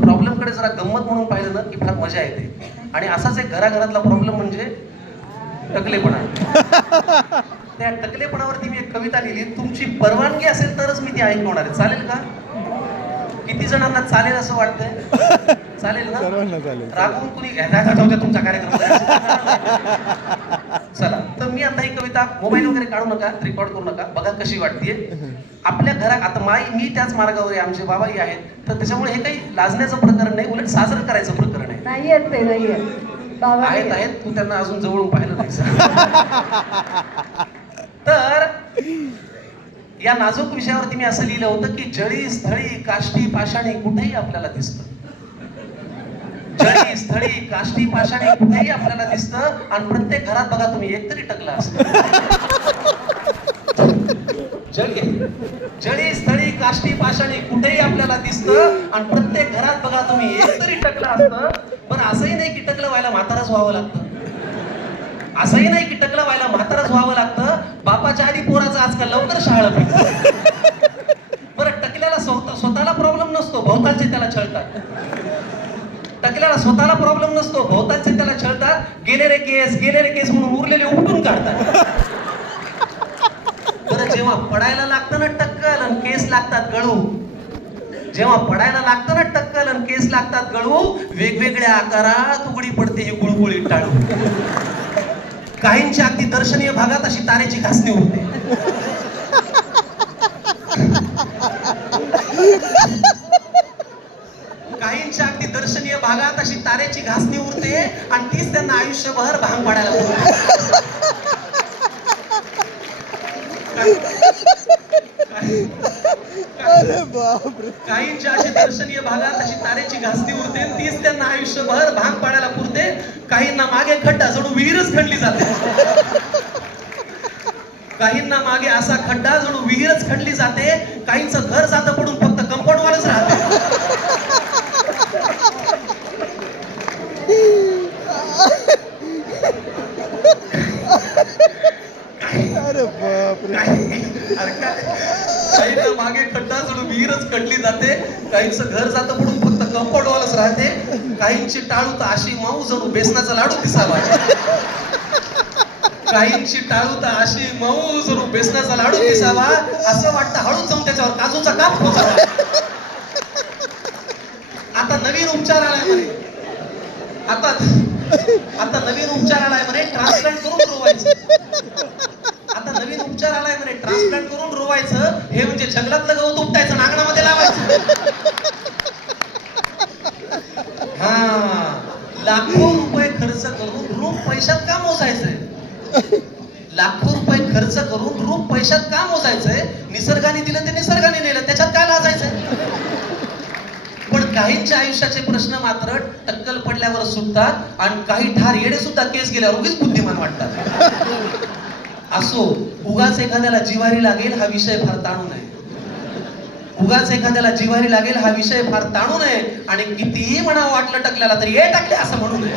प्रॉब्लेमकडे जरा गंमत म्हणून पाहिलं ना की फार मजा येते. आणि असाच एक घराघरातला प्रॉब्लेम म्हणजे टकलेपणा. त्या टकलेपणावरती मी एक कविता लिहिली. तुमची परवानगी असेल तरच मी ती ऐकवणार आहे. चालेल का? किती जणांना चालेल असं वाटतंय? चालेल ना? सर्वांना चालेल. रागवून कुणी जाऊ द्या तुमचा कार्यक्रम. चला, तर मी आता ही कविता मोबाईल वगैरे काढू नका, रेकॉर्ड करू नका, बघा कशी वाटतेय. आपल्या घरात आता मी त्याच मार्गावर आहे, आमचे बाबाही आहेत, तर त्याच्यामुळे हे काही लाजण्याचं प्रकरण नाही, उलट साजरं करायचं प्रकरण आहे. नाहीयेत ते नाहीये बाबा आहेत तू त्यांना अजून जवळून पाहिलं नाही. तर या नाजूक विषयावरती मी असं लिहिलं होतं की जळी स्थळी काष्टी पाषाणी कुठेही आपल्याला दिसतं. जळी स्थळी काष्टी पाषाणी कुठेही आपल्याला दिसतं. आणि प्रत्येक घरात बघा तुम्ही एकतरी टकला असतं. जळी स्थळी काष्टी पाषाणी कुठेही आपल्याला दिसतं. आणि प्रत्येक घरात बघा तुम्ही एकतरी टकला असतं. पण असंही नाही की टकलं व्हायला म्हाताराच व्हावं लागतं. असंही नाही की टकलं व्हायला म्हाताराच व्हावं लागतं. बापाच्या आधी पोराचं आजकाल लवकर शहाळं पिकतं. बरं, टकल्याला स्वतःला प्रॉब्लेम नसतो, भोवतालचे त्याला छळतात. टकल्याला स्वतःला प्रॉब्लेम नसतो, भोवतालचे त्याला छळतात. गेले रे केस म्हणून उरलेले उपटून काढतात. बरं, जेव्हा पडायला लागतं ना टक्कल आणि केस लागतात गळू, जेव्हा पडायला लागतं ना टक्कल आणि केस लागतात गळू, वेगवेगळ्या आकारात उघडी पडते ही गुळगुळी टाळू. काहींच्या अगदी दर्शनीय भागात अशी तारेची घासणी उरते. काहींच्या अगदी दर्शनीय भागात अशी तारेची घासणी उरते आणि तीच त्यांना आयुष्यभर भांग पाडायला उरते. काहींच्या अशी दर्शनीय भागात अशी तारेची घासणी उरते, तीच त्यांना आयुष्यभर भांग पाडायला पुरते. काहींना मागे खड्डा जणू विहीरच खणली जाते. काहींना मागे असा खड्डा जणू विहीरच खणली जाते. काहींचं घर जातं पडून फक्त कंपाऊंड वालच राहते. काहींना मागे खड्डा जणू विहीरच खणली जाते. काहींचं घर जातं पडून फक्त कंपाऊंड वालच राहते. काहींची टाळू तर अशी मऊ जणू बेसनाचा लाडू दिसावा. काहींची टाळू तर अशी मऊ जणू बेसनाचा लाडू दिसावा. असं वाटतं हळूच जाऊन त्याच्यावर काजूचा काप पोचावा. आता नवीन उपचार आलाय म्हणे. आता नवीन उपचार आलाय म्हणे, ट्रान्सप्लांट करून रोवायचं. आता नवीन उपचार आलाय म्हणे, ट्रान्सप्लांट करून रोवायचं. हे म्हणजे जंगलातलं गवत उपटायचं, नांगणामध्ये लावायचं. हा, लाखो रुपये खर्च करून रूप पैशात का मोजायचंय? लाखो रुपये खर्च करून रूप पैशात का मोजायचंय? निसर्गाने दिलं ते निसर्गाने नेलं, त्याच्यात काय लाजायचंय? पण काहींच्या आयुष्याचे प्रश्न मात्र टक्कल पडल्यावर सुटतात आणि काही ठार येडे सुद्धा केस गेल्यावर उगीच बुद्धिमान वाटतात. असो, उगाच एखाद्याला जिव्हारी लागेल हा विषय फार ताणू नये. उगाच एखाद्याला जिव्हारी लागेल हा विषय फार ताणू नये. आणि कितीही म्हणावं वाटलं टकल्याला तरी ये टाकले असं म्हणू नये.